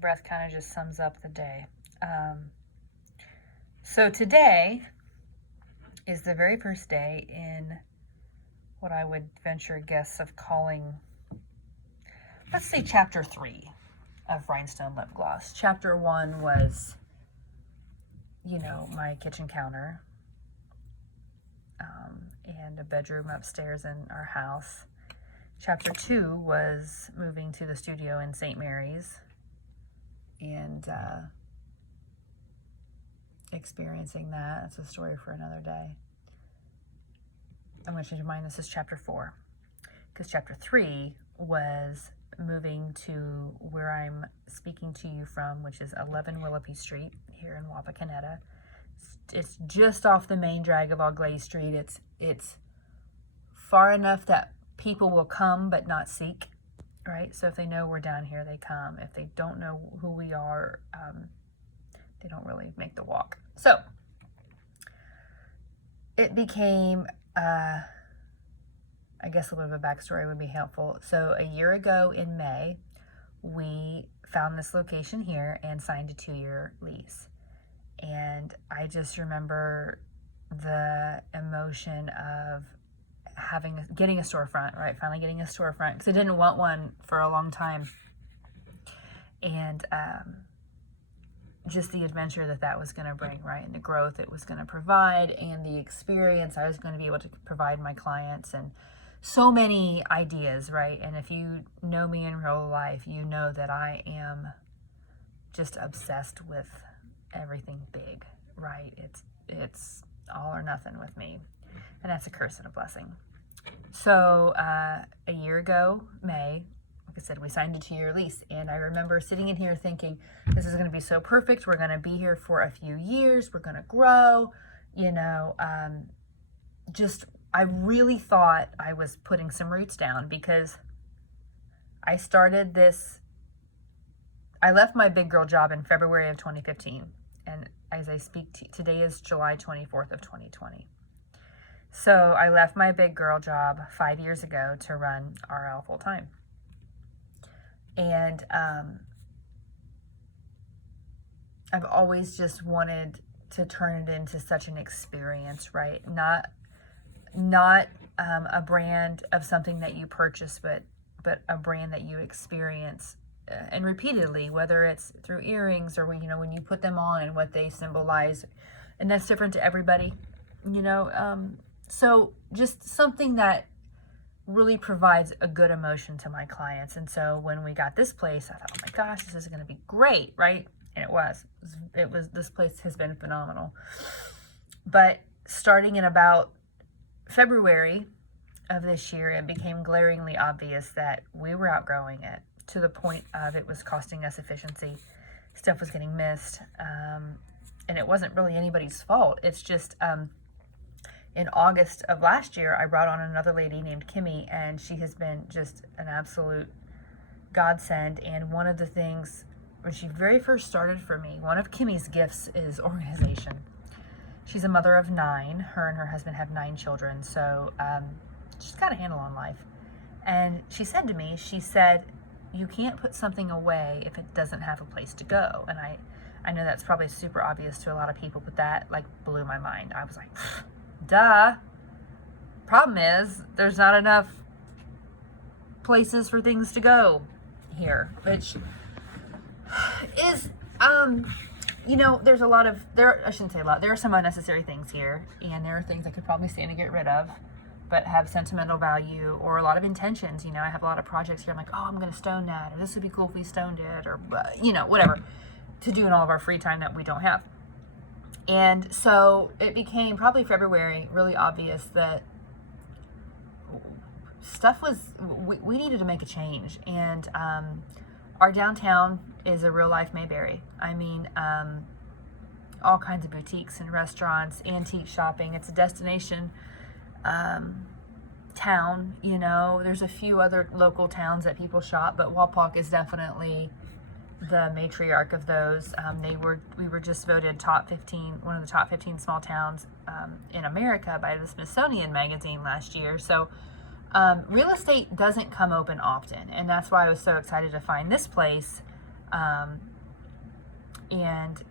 breath kind of just sums up the day. So today is the very first day in what I would venture a guess of calling, let's say, chapter 3 of Rhinestone Lip Gloss. Chapter 1 was, my kitchen counter and a bedroom upstairs in our house. Chapter 2 was moving to the studio in St. Mary's and experiencing that. That's a story for another day. I'm going to change mine. This is chapter 4, because chapter 3 was moving to where I'm speaking to you from, which is 11 Willoughby Street here in Wapakoneta. It's just off the main drag of Auglaize Street. It's far enough that people will come but not seek, right? So if they know we're down here, they come. If they don't know who we are, they don't really make the walk. So it became, I guess a little bit of a backstory would be helpful. So a year ago in May, we found this location here and signed a 2-year lease. And I just remember the emotion of getting a storefront, right? Finally getting a storefront, because I didn't want one for a long time. And just the adventure that was going to bring, right? And the growth it was going to provide, and the experience I was going to be able to provide my clients, and so many ideas, right? And if you know me in real life, you know that I am just obsessed with everything big, right? It's all or nothing with me, and that's a curse and a blessing. So a year ago, May, like I said, we signed a 2-year lease, and I remember sitting in here thinking, this is going to be so perfect. We're going to be here for a few years. We're going to grow, I really thought I was putting some roots down, because I left my big girl job in February of 2015. And as I speak today is July 24th of 2020. So I left my big girl job 5 years ago to run RL full time. And I've always just wanted to turn it into such an experience, right? Not a brand of something that you purchase, but a brand that you experience and repeatedly, whether it's through earrings or when you put them on and what they symbolize, and that's different to everybody, so just something that really provides a good emotion to my clients. And so when we got this place, I thought, oh my gosh, this is going to be great, right? And it was this place has been phenomenal. But starting in about February of this year, it became glaringly obvious that we were outgrowing it, to the point of it was costing us efficiency. Stuff was getting missed, and it wasn't really anybody's fault. It's just in August of last year, I brought on another lady named Kimmy, and she has been just an absolute godsend. And one of the things, when she very first started for me, one of Kimmy's gifts is organization. She's a mother of 9. Her and her husband have 9 children, so she's got a handle on life. And she said to me, you can't put something away if it doesn't have a place to go. And I know that's probably super obvious to a lot of people, but that blew my mind. I was like, duh. Problem is, there's not enough places for things to go here, which is, there's I shouldn't say a lot, there are some unnecessary things here, and there are things I could probably stand to get rid of, but have sentimental value or a lot of intentions. I have a lot of projects here. I'm like, oh, I'm going to stone that, or this would be cool if we stoned it, or, whatever, to do in all of our free time that we don't have. And so it became probably February really obvious that we needed to make a change. And our downtown is a real life Mayberry. I mean, all kinds of boutiques and restaurants, antique shopping. It's a destination town, there's a few other local towns that people shop, but Wapak is definitely the matriarch of those. We were just voted one of the top 15 small towns in America by the Smithsonian Magazine last year. So real estate doesn't come open often, and that's why I was so excited to find this place and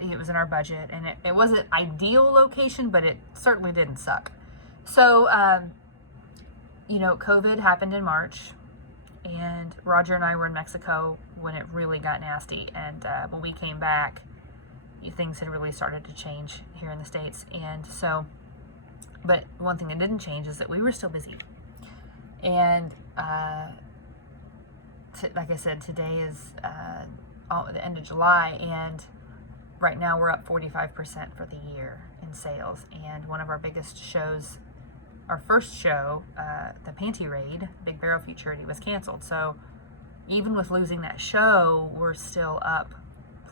it was in our budget, and it wasn't ideal location, but it certainly didn't suck. So, COVID happened in March, and Roger and I were in Mexico when it really got nasty, and when we came back, things had really started to change here in the States. And so, but one thing that didn't change is that we were still busy. And like I said, today is the end of July, and right now we're up 45% for the year in sales. And one of our biggest shows, our first show, the Panty Raid, Big Barrel Futurity, was canceled. So even with losing that show, we're still up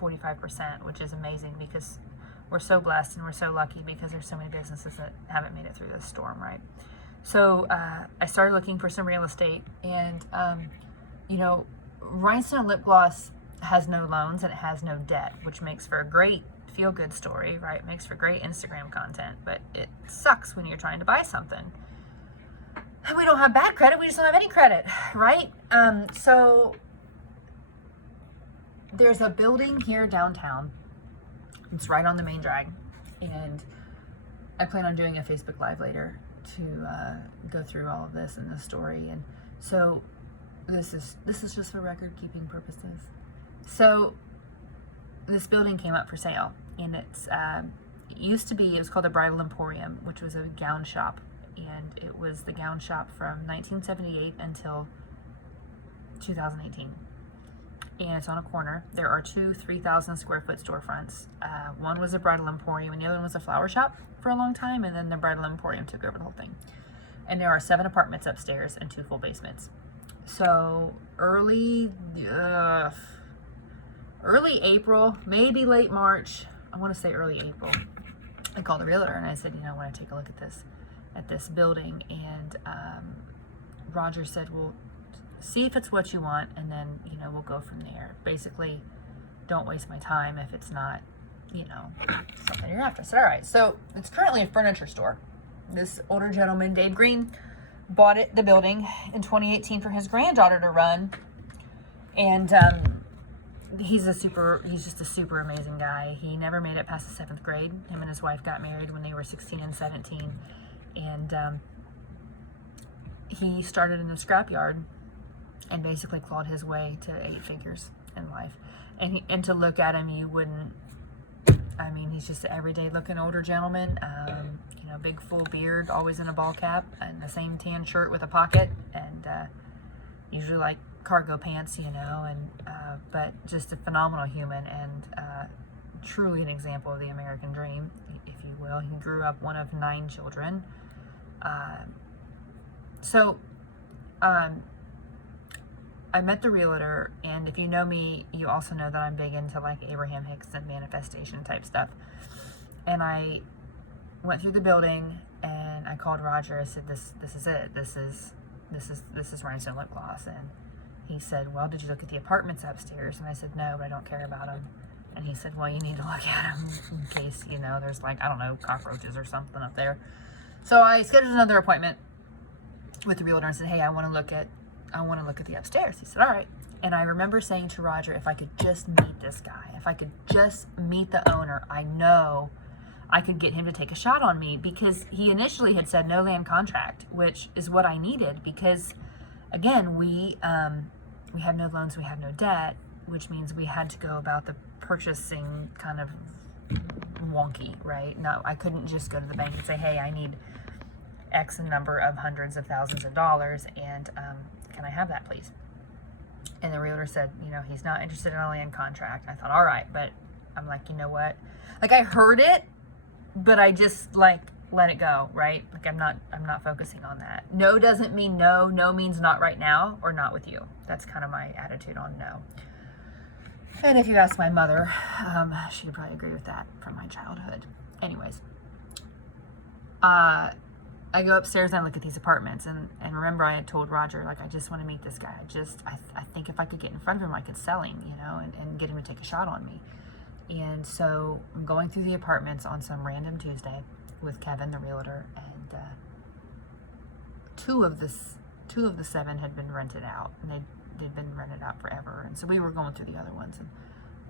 45%, which is amazing, because we're so blessed and we're so lucky, because there's so many businesses that haven't made it through this storm, right? So I started looking for some real estate, and Rhinestone Lip Gloss has no loans and it has no debt, which makes for a great feel-good story, right? It makes for great Instagram content, but it sucks when you're trying to buy something. And we don't have bad credit, we just don't have any credit, right? So there's a building here downtown. It's right on the main drag, and I plan on doing a Facebook Live later to go through all of this and this story. And so this is just for record keeping purposes. So this building came up for sale, and it was called the Bridal Emporium, which was a gown shop, and it was the gown shop from 1978 until 2018. And it's on a corner. There are two 3,000 square foot storefronts. One was a Bridal Emporium, and the other one was a flower shop for a long time, and then the Bridal Emporium took over the whole thing. And there are 7 apartments upstairs and 2 full basements. So early April, maybe late March, I want to say early April, I called the realtor and I said, I want to take a look at this building. And Roger said, well, see if it's what you want, and then we'll go from there. Basically, don't waste my time if it's not something you're after. So all right, so it's currently a furniture store. This older gentleman, Dave Green, bought the building in 2018 for his granddaughter to run, and he's just a super amazing guy. He never made it past the 7th grade. Him and his wife got married when they were 16 and 17, and he started in a scrapyard and basically clawed his way to 8 figures in life. And to look at him, you wouldn't. I mean, he's just an everyday looking older gentleman. Big full beard, always in a ball cap, and the same tan shirt with a pocket, and usually like cargo pants, but just a phenomenal human, and truly an example of the American dream, if you will. He grew up one of 9 children. I met the realtor, and if you know me, you also know that I'm big into like Abraham Hicks and manifestation type stuff. And I went through the building, and I called Roger. I said, "This is it. This is Rhinestone Lip Gloss." And he said, "Well, did you look at the apartments upstairs?" And I said, "No, but I don't care about them." And he said, "Well, you need to look at them in case there's like, I don't know, cockroaches or something up there." So I scheduled another appointment with the realtor and said, "Hey, I want to look at the upstairs." He said, "All right." And I remember saying to Roger, if I could just meet this guy, if I could just meet the owner, I know I could get him to take a shot on me, because he initially had said no land contract, which is what I needed, because again, we have no loans, we have no debt, which means we had to go about the purchasing kind of wonky, right? No, I couldn't just go to the bank and say, "Hey, I need X number of hundreds of thousands of dollars, and can I have that, please?" And the realtor said, he's not interested in a land contract. I thought, all right, but I'm like, you know what? Like, I heard it, but I just like let it go, right? Like, I'm not focusing on that. No doesn't mean no. No means not right now or not with you. That's kind of my attitude on no. And if you ask my mother, she would probably agree with that from my childhood. Anyways, I go upstairs and I look at these apartments, and remember I had told Roger, like, I just want to meet this guy. I think if I could get in front of him, I could sell him, and get him to take a shot on me. And so I'm going through the apartments on some random Tuesday with Kevin, the realtor, and two of the 7 had been rented out, and they'd been rented out forever. And so we were going through the other ones, and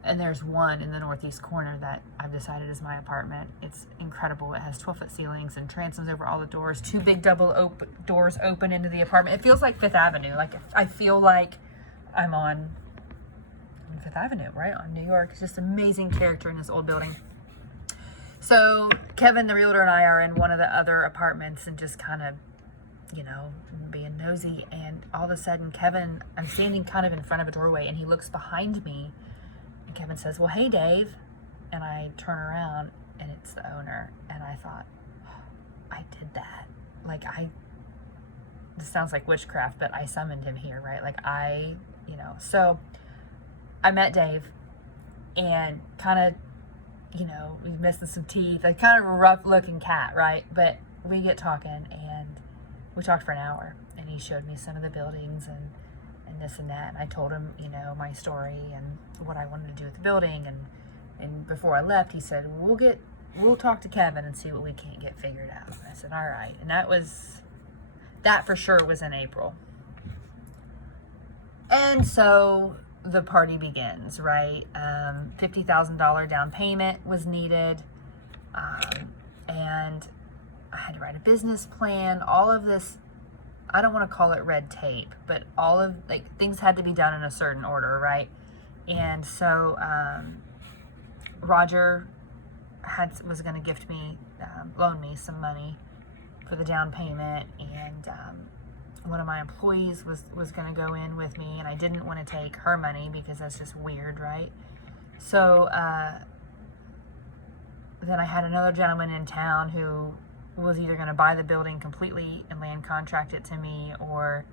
And there's one in the northeast corner that I've decided is my apartment. It's incredible. It has 12-foot ceilings and transoms over all the doors. 2 big double doors open into the apartment. It feels like Fifth Avenue. Like, I feel like I'm on Fifth Avenue, right? On New York. It's just amazing character in this old building. So Kevin, the realtor, and I are in one of the other apartments and just kind of, you know, being nosy. And all of a sudden, Kevin, I'm standing kind of in front of a doorway, and he looks behind me. And Kevin says, "Well, hey, Dave." And I turn around, and it's the owner. And I thought, oh, I did that. Like, this sounds like witchcraft, but I summoned him here, right? Like, so I met Dave, and kind of, you know, he's missing some teeth. Like, kind of a rough looking cat, right? But we get talking, and we talked for an hour, and he showed me some of the buildings and this and that. And I told him, you know, my story and what I wanted to do with the building. And before I left, he said, we'll talk to Kevin and see what we can't get figured out. And I said, all right. And that for sure was in April. And so the party begins, right? $50,000 down payment was needed. And I had to write a business plan, all of this. I don't want to call it red tape, but all of, like, things had to be done in a certain order, right? And so Roger was going to loan me some money for the down payment, and one of my employees was going to go in with me, and I didn't want to take her money because that's just weird, right? So then I had another gentleman in town who was either going to buy the building completely and land contract it to me, or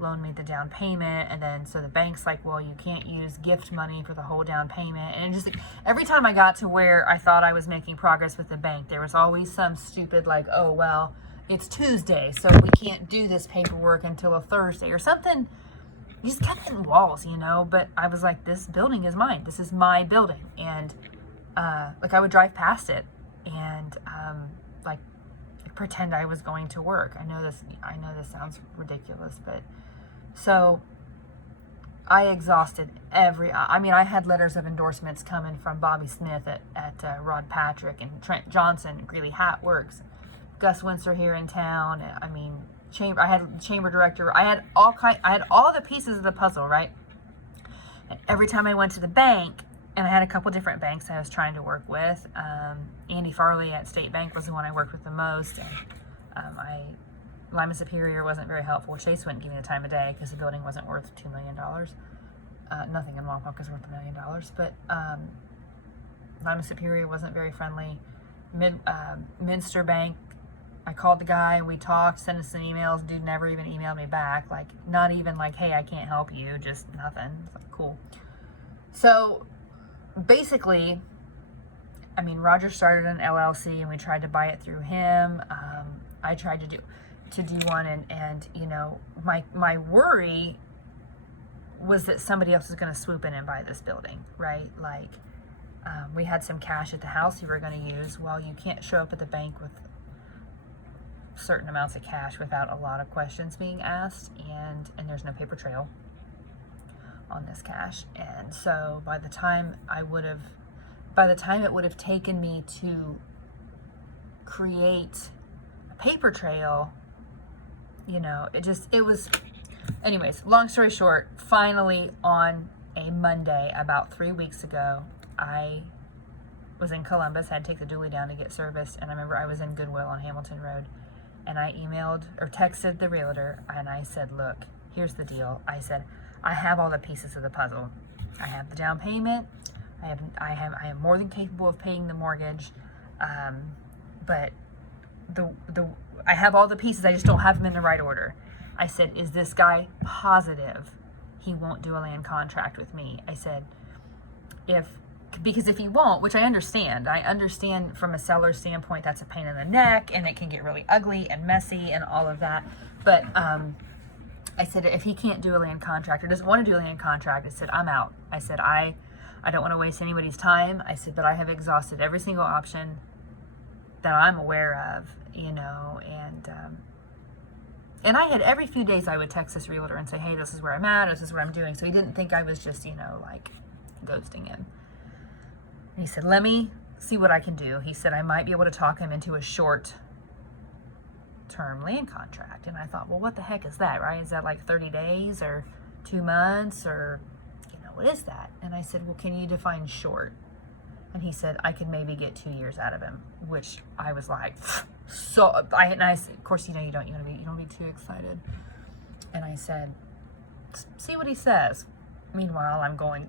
loan me the down payment. And then so the bank's like, well, you can't use gift money for the whole down payment. And just, like, every time I got to where I thought I was making progress with the bank, there was always some stupid, like, oh, well, it's Tuesday, so we can't do this paperwork until a Thursday or something. You just kept hitting walls, you know. But I was like, this building is mine. This is my building. And like, I would drive past it and like, pretend I was going to work. I know this sounds ridiculous, but so I exhausted I had letters of endorsements coming from Bobby Smith at Rod Patrick, and Trent Johnson, Greeley Hat Works, Gus Windsor here in town. I mean, I had chamber director. I had all the pieces of the puzzle, right? And every time I went to the bank, and I had a couple different banks I was trying to work with. Andy Farley at State Bank was the one I worked with the most. And Lima Superior wasn't very helpful. Chase wouldn't give me the time of day because the building wasn't worth $2 million. Nothing in Lompoc is worth $1 million. But Lima Superior wasn't very friendly. Minster Bank, I called the guy, we talked, sent us some emails. Dude never even emailed me back. Like, not even like, hey, I can't help you. Just nothing. It's like, cool. So basically, I mean, Roger started an LLC, and we tried to buy it through him. I tried to do one, and you know, my worry was that somebody else was going to swoop in and buy this building, right? Like, we had some cash at the house we were going to use. Well, you can't show up at the bank with certain amounts of cash without a lot of questions being asked, and there's no paper trail on this cash. And so by the time it would have taken me to create a paper trail, you know, it was, anyways, long story short, finally on a Monday about 3 weeks ago, I was in Columbus, had to take the dually down to get serviced, and I remember I was in Goodwill on Hamilton Road, and I emailed or texted the realtor, and I said, look, here's the deal. I said, I have all the pieces of the puzzle. I have the down payment. I am more than capable of paying the mortgage, but I have all the pieces. I just don't have them in the right order. I said, is this guy positive he won't do a land contract with me? I said, because if he won't, which I understand from a seller's standpoint, that's a pain in the neck, and it can get really ugly and messy and all of that. But I said, if he can't do a land contract or doesn't want to do a land contract, I said, I'm out. I said, I don't want to waste anybody's time. I said, but I have exhausted every single option that I'm aware of, you know, and I had every few days I would text this realtor and say, hey, this is where I'm at, this is what I'm doing. So he didn't think I was just, you know, like ghosting him. he said, let me see what I can do. He said, I might be able to talk him into a short-term land contract. And I thought, well, what the heck is that, right? Is that like 30 days or 2 months or, what is that? And I said, well, can you define short? And he said, I could maybe get 2 years out of him, which I was like, of course, you don't want to be too excited. And I said, see what he says. Meanwhile, I'm going,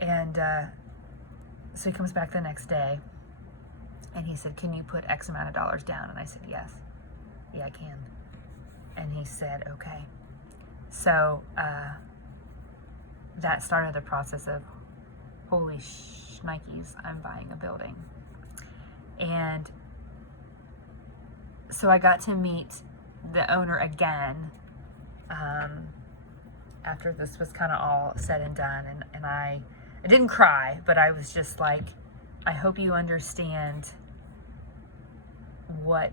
and so he comes back the next day and he said, can you put X amount of dollars down? And I said, yes. Yeah, I can. And he said, okay. So that started the process of, holy shnikes, I'm buying a building. And so I got to meet the owner again after this was kind of all said and done. And I didn't cry, but I was just like, I hope you understand what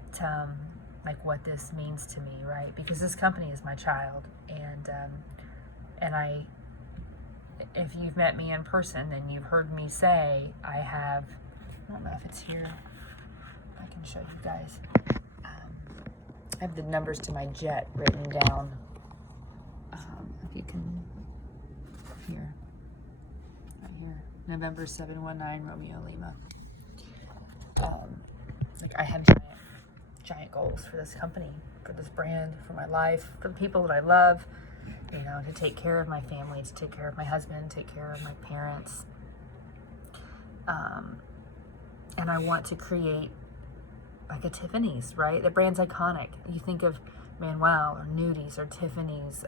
this means to me, right? Because this company is my child. And if you've met me in person, then you've heard me say I don't know if it's here. I can show you guys. I have the numbers to my jet written down. If you can, here. Right here. November 719, Romeo Lima. I have giant goals for this company, for this brand, for my life, for the people that I love. To take care of my family, to take care of my husband, take care of my parents. And I want to create like a Tiffany's, right? The brand's iconic. You think of Manuel or Nudies or Tiffany's,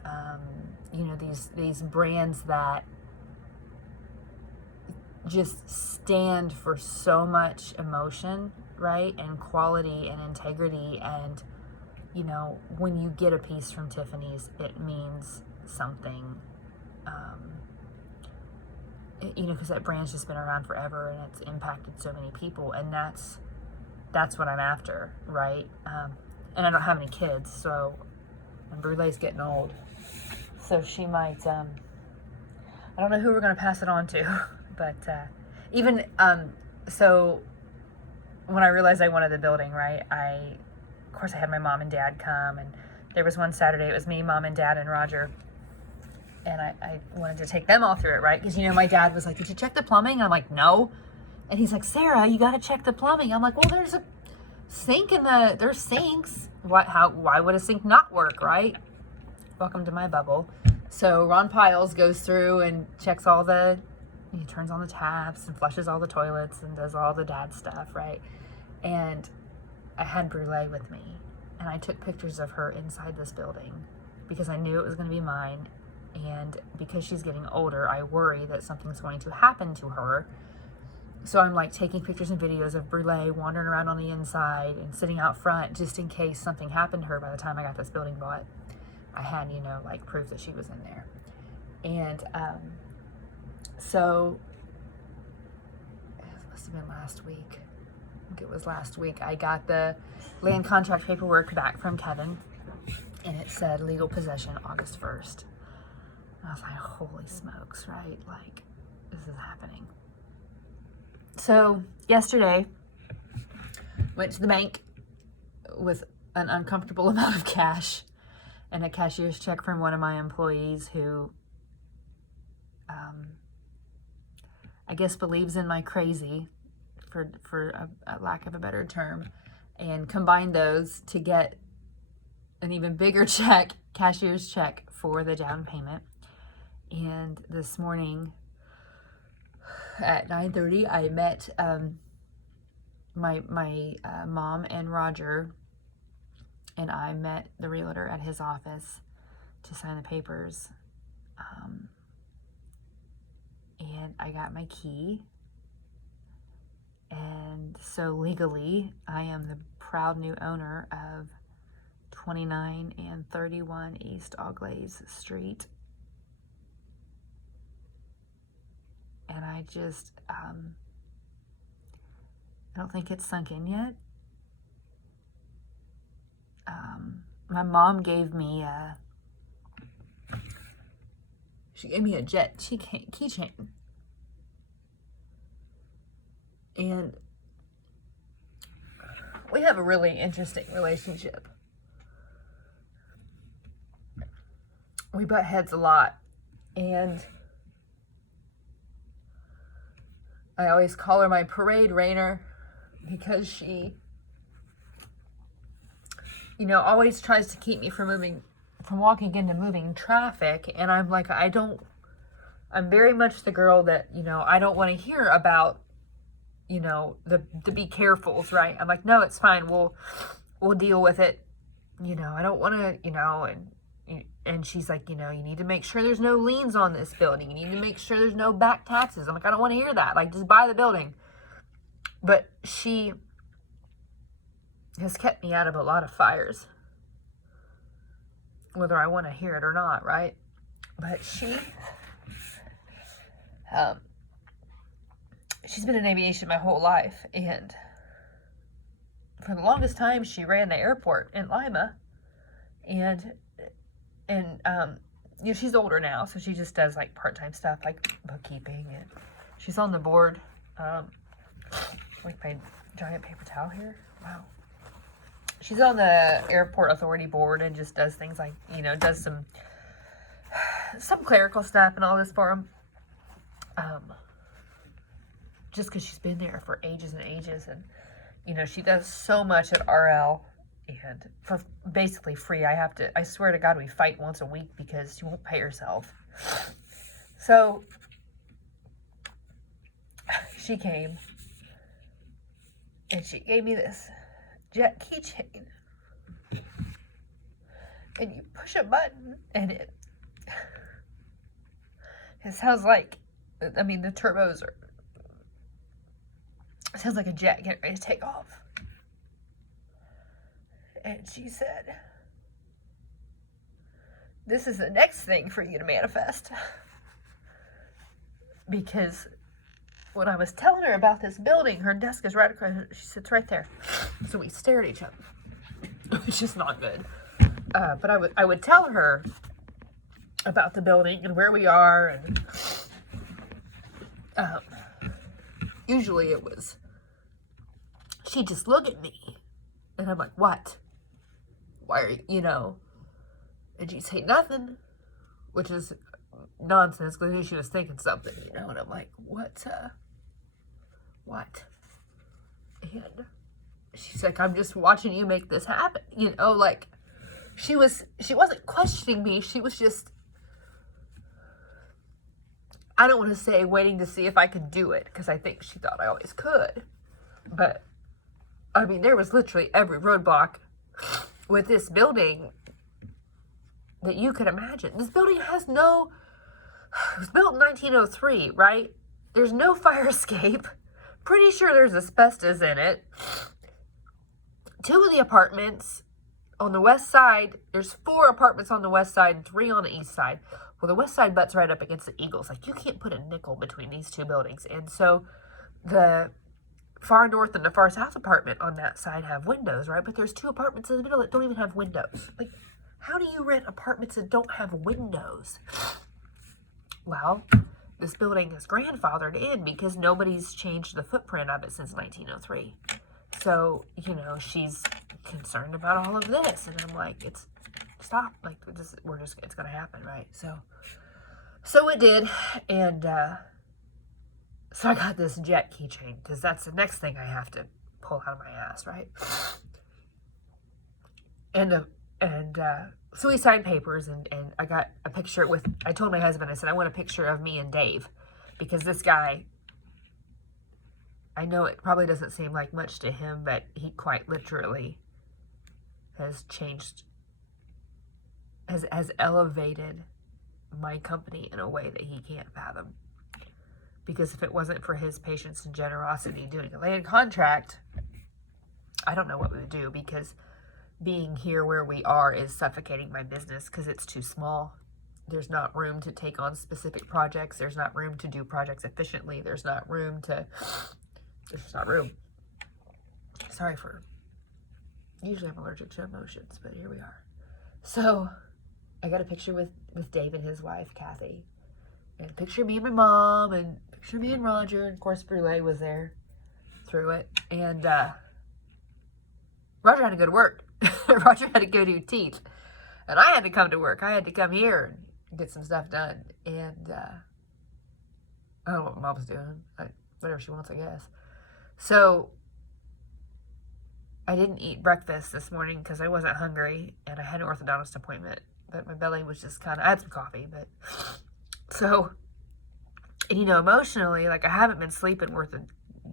these brands that just stand for so much emotion, right? And quality and integrity. And, when you get a piece from Tiffany's, it means something, because that brand's just been around forever and it's impacted so many people. And that's what I'm after, right? And I don't have any kids, and Brulee's getting old. So she might, I don't know who we're going to pass it on to, but so when I realized I wanted the building, right, of course I had my mom and dad come, and there was one Saturday, it was me, mom and dad, and Roger, and I wanted to take them all through it, right? Because, my dad was like, did you check the plumbing? I'm like, no. And he's like, Sarah, you got to check the plumbing. I'm like, well, there's a sink there's sinks. Why would a sink not work, right? Welcome to my bubble. So Ron Piles goes through and checks he turns on the taps and flushes all the toilets and does all the dad stuff, right? And I had Brulee with me, and I took pictures of her inside this building because I knew it was going to be mine. And because she's getting older, I worry that something's going to happen to her. So I'm taking pictures and videos of Brulee wandering around on the inside and sitting out front just in case something happened to her by the time I got this building bought. I had, proof that she was in there. And so it must have been last week. I think it was last week. I got the land contract paperwork back from Kevin, and it said legal possession August 1st. I was like, holy smokes, right? This is happening. So yesterday, went to the bank with an uncomfortable amount of cash and a cashier's check from one of my employees who, I guess, believes in my crazy, for a lack of a better term, and combined those to get an even bigger cashier's check for the down payment. And this morning at 9:30, I met my mom and Roger, and I met the realtor at his office to sign the papers. And I got my key. And so legally, I am the proud new owner of 29 and 31 East Auglaize Street. And I just, I don't think it's sunk in yet. My mom gave me she gave me a jet keychain. And we have a really interesting relationship. We butt heads a lot. And I always call her my parade rainer because she, always tries to keep me from walking into moving traffic. And I'm like, I'm very much the girl that, I don't want to hear about, the be carefuls, right? I'm like, no, it's fine. We'll deal with it. I don't want to, and she's like, you need to make sure there's no liens on this building. You need to make sure there's no back taxes. I'm like, I don't want to hear that. Like, just buy the building. But she has kept me out of a lot of fires, whether I want to hear it or not, right? But she's been in aviation my whole life, and for the longest time, she ran the airport in Lima, and she's older now, so she just does like part-time stuff like bookkeeping, and she's on the board. Like my giant paper towel here. Wow. She's on the airport authority board and just does things like, does some clerical stuff and all this for them. Just because she's been there for ages and ages, and she does so much at RL, and for basically free. I swear to God, we fight once a week because she won't pay herself. So she came and she gave me this jet keychain, and you push a button and it sounds like, the turbos are, it sounds like a jet getting ready to take off. And she said, this is the next thing for you to manifest. Because when I was telling her about this building, her desk is right across, she sits right there. So we stare at each other. It's just not good. But I would tell her about the building and where we are, and usually it was, she'd just look at me, and I'm like, what? Why are you, and she'd say nothing, which is nonsense, because I knew she was thinking something, and I'm like, what? And she's like, I'm just watching you make this happen, like, she wasn't questioning me, she was just, I don't want to say waiting to see if I could do it, because I think she thought I always could, but, there was literally every roadblock with this building that you could imagine. This building it was built in 1903, right? There's no fire escape. Pretty sure there's asbestos in it. 2 of the apartments on the west side, there's 4 apartments on the west side and 3 on the east side. Well, the west side butts right up against the Eagles. Like, you can't put a nickel between these 2 buildings. And so the far north and the far south apartment on that side have windows, right? But there's 2 apartments in the middle that don't even have windows. Like, how do you rent apartments that don't have windows? Well, this building is grandfathered in because nobody's changed the footprint of it since 1903. So, she's concerned about all of this. And I'm like, stop. Like, it's going to happen, right? So it did. And, so I got this jet keychain because that's the next thing I have to pull out of my ass, right? And so we signed papers, and I got a picture I told my husband, I said, I want a picture of me and Dave, because this guy, I know it probably doesn't seem like much to him, but he quite literally has changed, has elevated my company in a way that he can't fathom. Because if it wasn't for his patience and generosity doing a land contract, I don't know what we would do, because being here where we are is suffocating my business because it's too small. There's not room to take on specific projects. There's not room to do projects efficiently. There's just not room. Sorry for, usually I'm allergic to emotions, but here we are. So I got a picture with Dave and his wife, Kathy, and a picture of me and my mom, and a picture of me and Roger, and of course Brule was there. through it. And Roger had to go to work. Roger had to go do teeth. And I had to come to work. I had to come here and get some stuff done. And I don't know what Mom's doing. Whatever she wants, I guess. So I didn't eat breakfast this morning because I wasn't hungry. And I had an orthodontist appointment. But my belly was just kind of... I had some coffee, but... So... And, emotionally, like, I haven't been sleeping worth a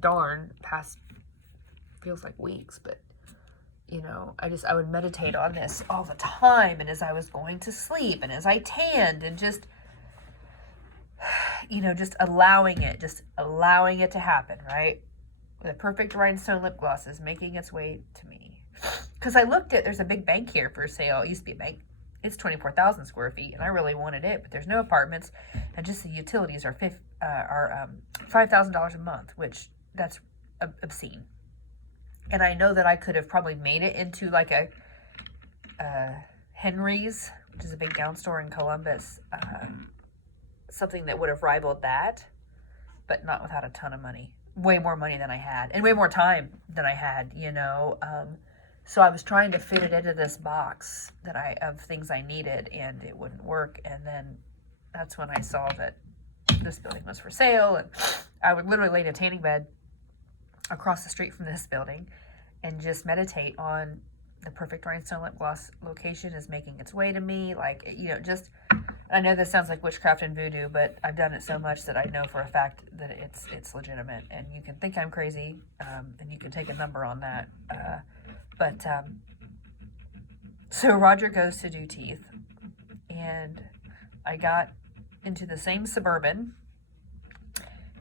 darn past... Feels like weeks, but... I would meditate on this all the time, and as I was going to sleep, and as I tanned, and just allowing it to happen, right? The Perfect Rhinestone lip gloss is making its way to me. Because I looked at, there's a big bank here for sale. It used to be a bank. It's 24,000 square feet, and I really wanted it, but there's no apartments, and just the utilities are $5,000 a month, which that's obscene. And I know that I could have probably made it into like a Henry's, which is a big gown store in Columbus, something that would have rivaled that, but not without a ton of money. Way more money than I had, and way more time than I had, So I was trying to fit it into this box of things I needed, and it wouldn't work. And then that's when I saw that this building was for sale, and I would literally lay in a tanning bed across the street from this building and just meditate on the Perfect Rhinestone lip gloss location is making its way to me. Like, I know this sounds like witchcraft and voodoo, but I've done it so much that I know for a fact that it's legitimate. And you can think I'm crazy, and you can take a number on that. So Roger goes to do teeth, and I got into the same Suburban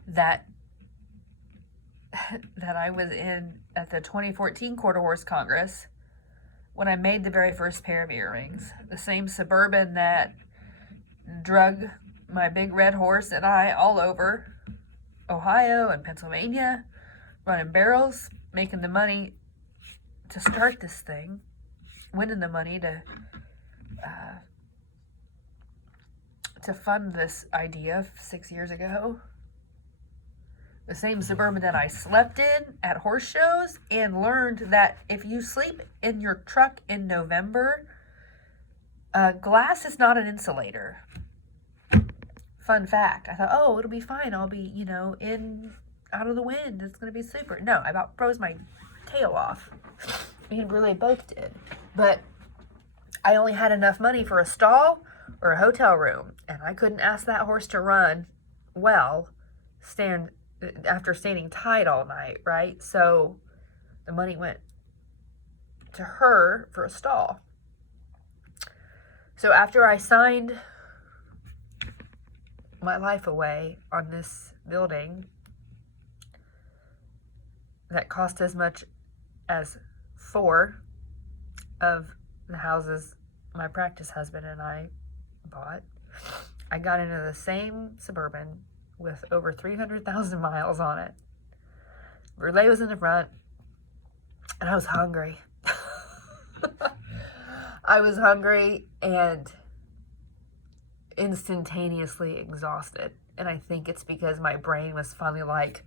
that I was in at the 2014 Quarter Horse Congress when I made the very first pair of earrings. The same Suburban that drug my big red horse and I all over Ohio and Pennsylvania, running barrels, making the money to start this thing, winning the money to fund this idea 6 years ago. The same Suburban that I slept in at horse shows and learned that if you sleep in your truck in November, glass is not an insulator. Fun fact. I thought, oh, it'll be fine. I'll be, out of the wind. It's going to be super. No, I about froze my tail off. We really both did. But I only had enough money for a stall or a hotel room. And I couldn't ask that horse to run well, after standing tight all night, right? So the money went to her for a stall. So after I signed my life away on this building that cost as much as 4 of the houses my practice husband and I bought, I got into the same Suburban with over 300,000 miles on it. Relay was in the front, and I was hungry. I was hungry and instantaneously exhausted. And I think it's because my brain was finally like,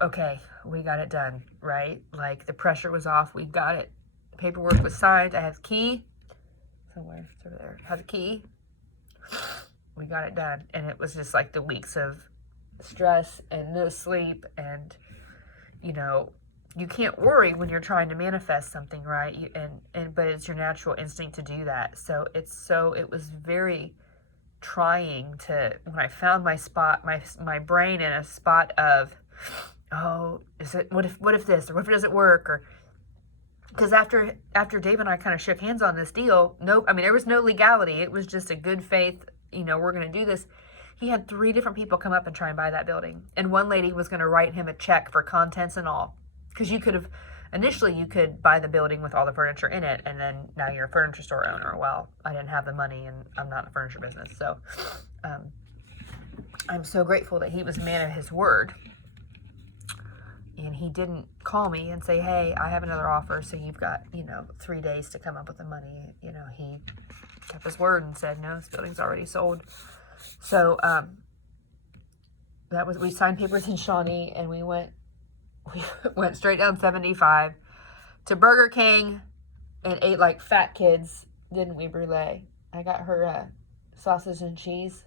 okay, we got it done, right? Like, the pressure was off. We got it. The paperwork was signed. I have the key. Somewhere, it's over there. I have the key. We got it done. And it was just like the weeks of stress and no sleep. And, you can't worry when you're trying to manifest something, right? But it's your natural instinct to do that. So it was very trying when I found my spot, my brain in a spot of, oh, what if this, or what if it doesn't work? Or, because after Dave and I kind of shook hands on this deal, there was no legality. It was just a good faith, we're going to do this. He had 3 different people come up and try and buy that building. And one lady was going to write him a check for contents and all. Because initially you could buy the building with all the furniture in it, and then now you're a furniture store owner. Well, I didn't have the money, and I'm not in the furniture business. So I'm so grateful that he was a man of his word. And he didn't call me and say, hey, I have another offer, so you've got, 3 days to come up with the money. He kept his word and said, no, this building's already sold. So we signed papers in Shawnee, and we went straight down 75 to Burger King and ate like fat kids, didn't we, Brule? I got her sausage and cheese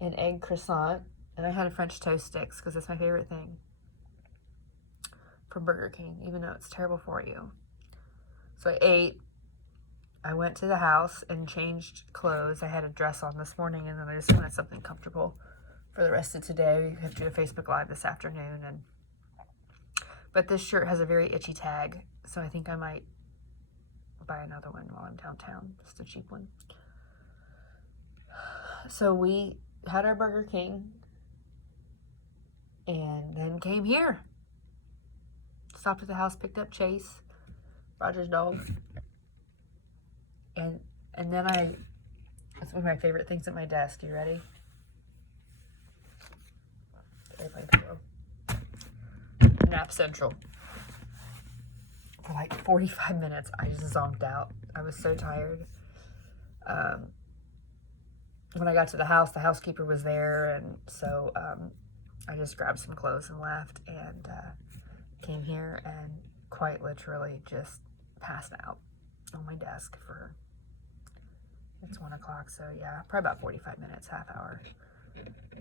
and egg croissant, and I had a French toast sticks because that's my favorite thing from Burger King, even though it's terrible for you. So I ate. I went to the house and changed clothes. I had a dress on this morning, and then I just wanted something comfortable for the rest of today. We have to do a Facebook Live this afternoon, but this shirt has a very itchy tag, so I think I might buy another one while I'm downtown, just a cheap one. So we had our Burger King and then came here. Stopped at the house, picked up Chase, Roger's dog. And then that's one of my favorite things at my desk. You ready? Airplane pillow. Nap Central. For like 45 minutes, I just zonked out. I was so tired. When I got to the house, the housekeeper was there, and so I just grabbed some clothes and left, and came here and quite literally just passed out on my desk for, it's 1 o'clock, so yeah, probably about 45 minutes, half hour.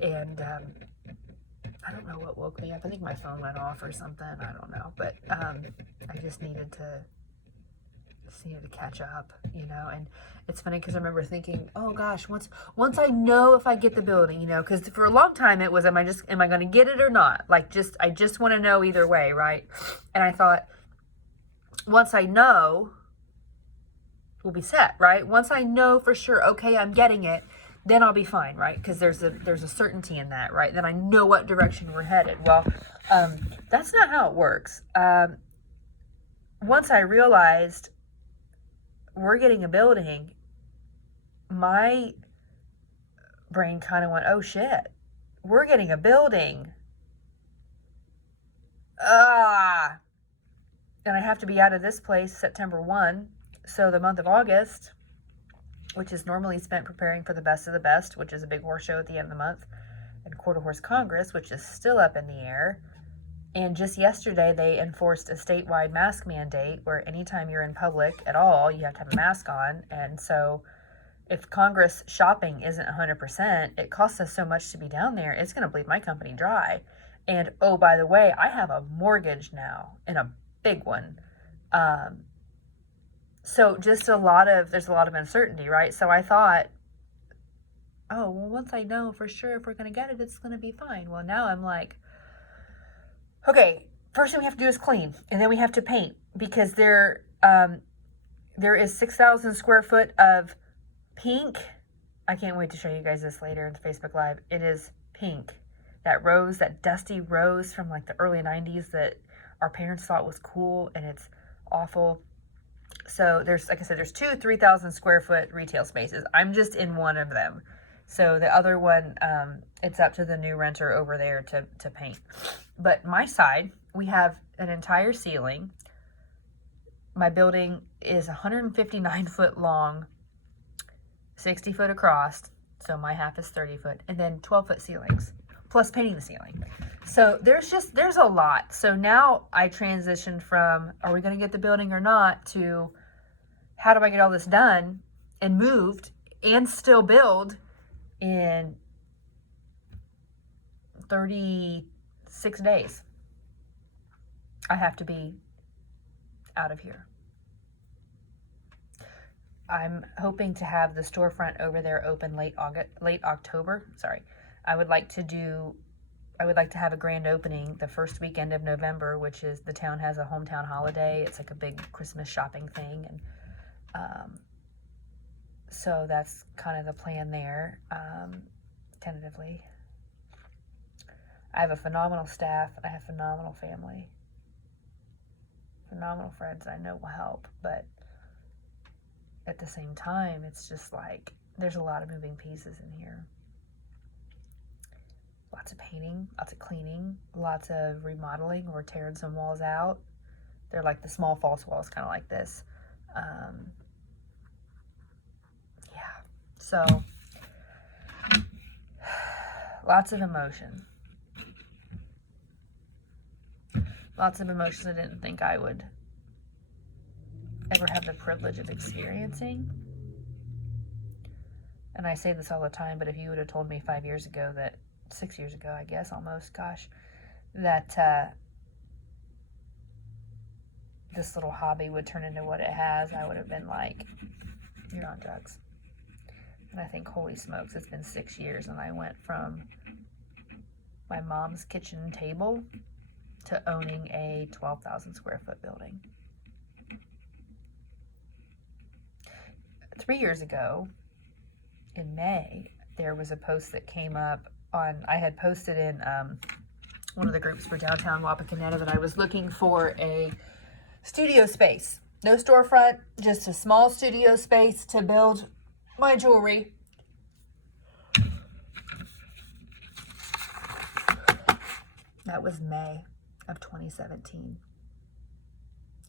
And I don't know what woke me up. I think my phone went off or something. I don't know, but I just needed to catch up, you know. And it's funny because I remember thinking, oh gosh, once I know if I get the building, you know, because for a long time it was, am I going to get it or not? Like, I just want to know either way, right? And I thought, once I know, we'll be set, right? Once I know for sure, okay, I'm getting it, then I'll be fine, right? Because there's a certainty in that, right? Then I know what direction we're headed. Well, that's not how it works. Once I realized we're getting a building, my brain kind of went, oh shit, we're getting a building. And I have to be out of this place September 1. So the month of August, which is normally spent preparing for the Best of the Best, which is a big horse show at the end of the month, and Quarter Horse Congress, which is still up in the air. And just yesterday, they enforced a statewide mask mandate where anytime you're in public at all, you have to have a mask on. And so if Congress shopping isn't 100%, it costs us so much to be down there, it's going to bleed my company dry. And, oh, by the way, I have a mortgage now, and a big one. So just there's a lot of uncertainty, right? So I thought, oh, well, once I know for sure if we're going to get it, it's going to be fine. Well, now I'm like, okay, first thing we have to do is clean, and then we have to paint, because there is 6,000 square foot of pink. I can't wait to show you guys this later in Facebook Live. It is pink. That rose, that dusty rose from like the early 90s that our parents thought was cool, and it's awful. So there's, like I said, there's 2 3,000 square foot retail spaces. I'm just in one of them. So the other one, it's up to the new renter over there to paint. But my side, we have an entire ceiling. My building is 159 foot long, 60 foot across. So my half is 30 foot, and then 12 foot ceilings, plus painting the ceiling. So there's a lot. So now I transitioned from, are we going to get the building or not, to how do I get all this done and moved and still build in 36 days. I have to be out of here. I'm hoping to have the storefront over there open late October. Sorry. I would like to have a grand opening the first weekend of November, which is, the town has a hometown holiday. It's like a big Christmas shopping thing. And so that's kind of the plan there, tentatively. I have a phenomenal staff. I have phenomenal family. Phenomenal friends I know will help. But at the same time, it's just like, there's a lot of moving pieces in here. Lots of painting, lots of cleaning, lots of remodeling. We're tearing some walls out. They're like the small false walls, kind of like this. Yeah, so lots of emotion. Lots of emotions I didn't think I would ever have the privilege of experiencing. And I say this all the time, but if you would have told me 5 years ago that, 6 years ago, I guess, almost, gosh, that this little hobby would turn into what it has, I would have been like, you're on drugs. And I think, holy smokes, it's been 6 years, and I went from my mom's kitchen table to owning a 12,000 square foot building. 3 years ago, in May, there was a post that came up on, I had posted in one of the groups for downtown Wapakoneta that I was looking for a studio space. No storefront, just a small studio space to build my jewelry. That was May of 2017.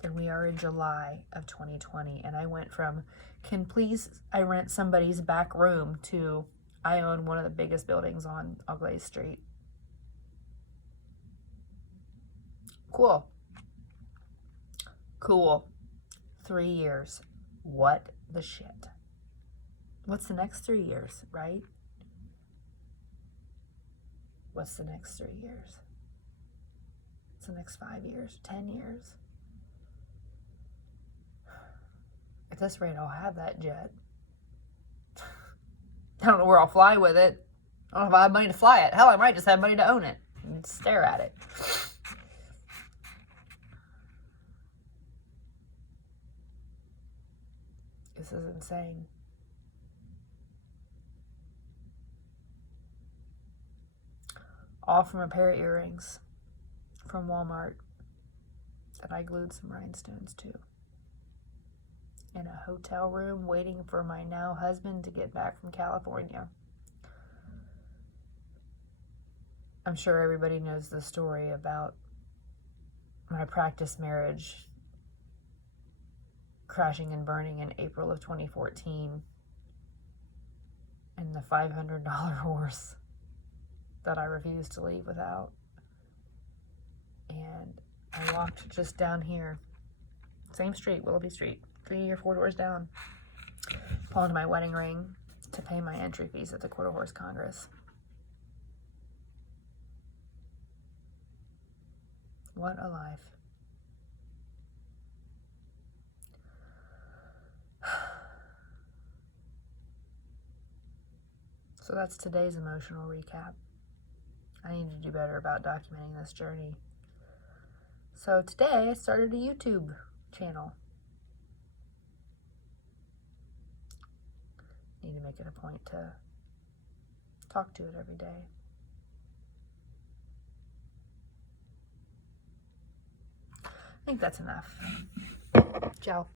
And we are in July of 2020. And I went from, can please I rent somebody's back room, to I own one of the biggest buildings on Auglaize Street. Cool. Cool. 3 years. What the shit? What's the next 3 years, right? What's the next 3 years? What's the next 5 years? 10 years? At this rate, I'll have that jet. I don't know where I'll fly with it. I don't know if I have money to fly it. Hell, I might just have money to own it and stare at it. This is insane. All from a pair of earrings from Walmart that I glued some rhinestones to. In a hotel room waiting for my now husband to get back from California. I'm sure everybody knows the story about my practice marriage crashing and burning in April of 2014, and the $500 horse that I refused to leave without. And I walked just down here, same street, Willoughby Street, 3 or 4 doors down, pawned my wedding ring to pay my entry fees at the Quarter Horse Congress. What a life. So that's today's emotional recap. I need to do better about documenting this journey. So today I started a YouTube channel. Need to make it a point to talk to it every day. I think that's enough. Ciao.